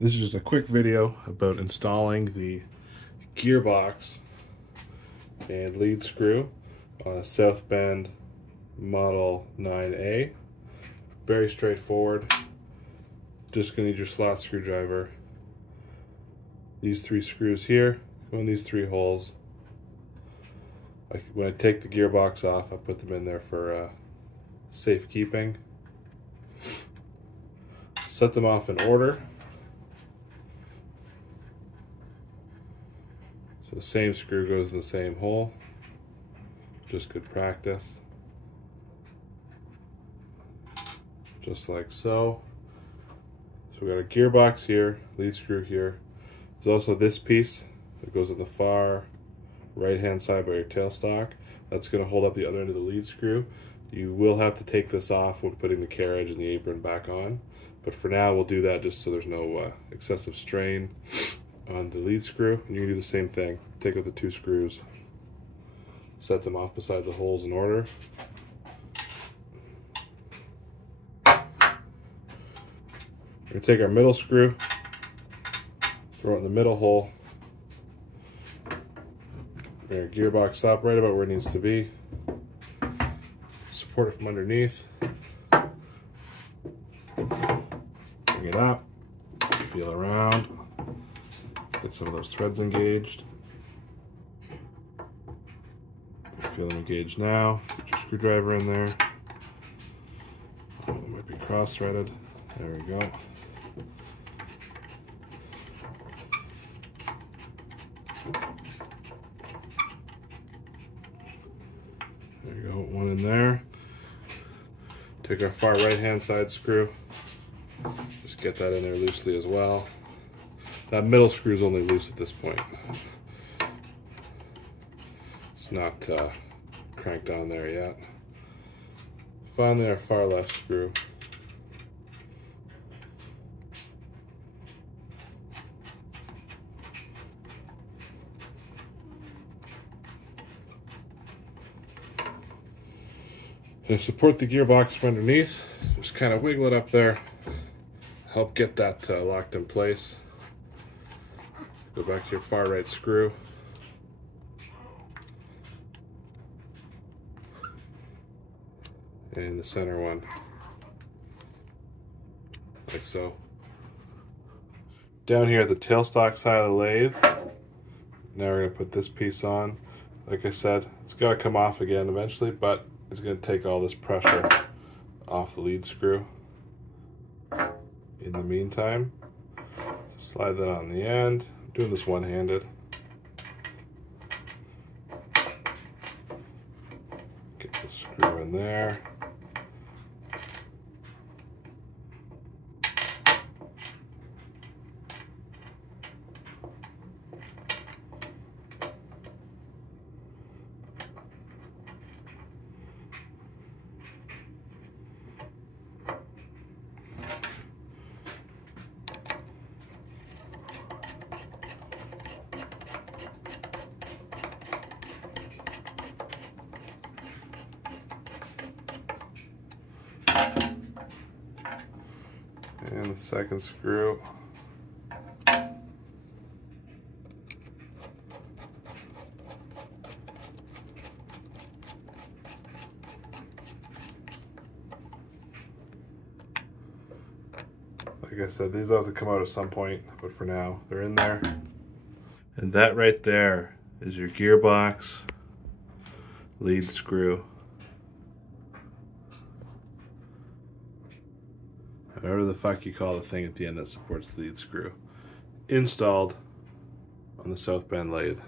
This is just a quick video about installing the gearbox and lead screw on a South Bend Model 9A. Very straightforward. Just gonna need your slot screwdriver. These three screws here go in these three holes. When I take the gearbox off, I put them in there for safekeeping. Set them off in order. So the same screw goes in the same hole. Just good practice. Just like so. So we got a gearbox here, lead screw here. There's also this piece that goes on the far right hand side by your tailstock. That's going to hold up the other end of the lead screw. You will have to take this off when putting the carriage and the apron back on. But for now we'll do that just so there's no excessive strain on the lead screw. And you can do the same thing. Take out the two screws, set them off beside the holes in order. We're going to take our middle screw, throw it in the middle hole. Bring our gearbox up right about where it needs to be. Support it from underneath. Bring it up, feel around, get some of those threads engaged. Feel them engaged now. Put your screwdriver in there. Oh, it might be cross-threaded. There we go. There you go, one in there. Take our far right-hand side screw. Just get that in there loosely as well. That middle screw is only loose at this point. It's not cranked on there yet. Finally, our far left screw. And support the gearbox from underneath. Just kind of wiggle it up there. Help get that locked in place. Go back to your far right screw. And the center one. Like so. Down here at the tailstock side of the lathe. Now we're going to put this piece on. Like I said, it's got to come off again eventually, but it's going to take all this pressure off the lead screw. In the meantime, slide that on the end. I'm doing this one-handed. Get the screw in there. And the second screw. Like I said, these will have to come out at some point, but for now, they're in there. And that right there is your gearbox lead screw. Whatever the fuck you call the thing at the end that supports the lead screw. Installed on the South Bend lathe.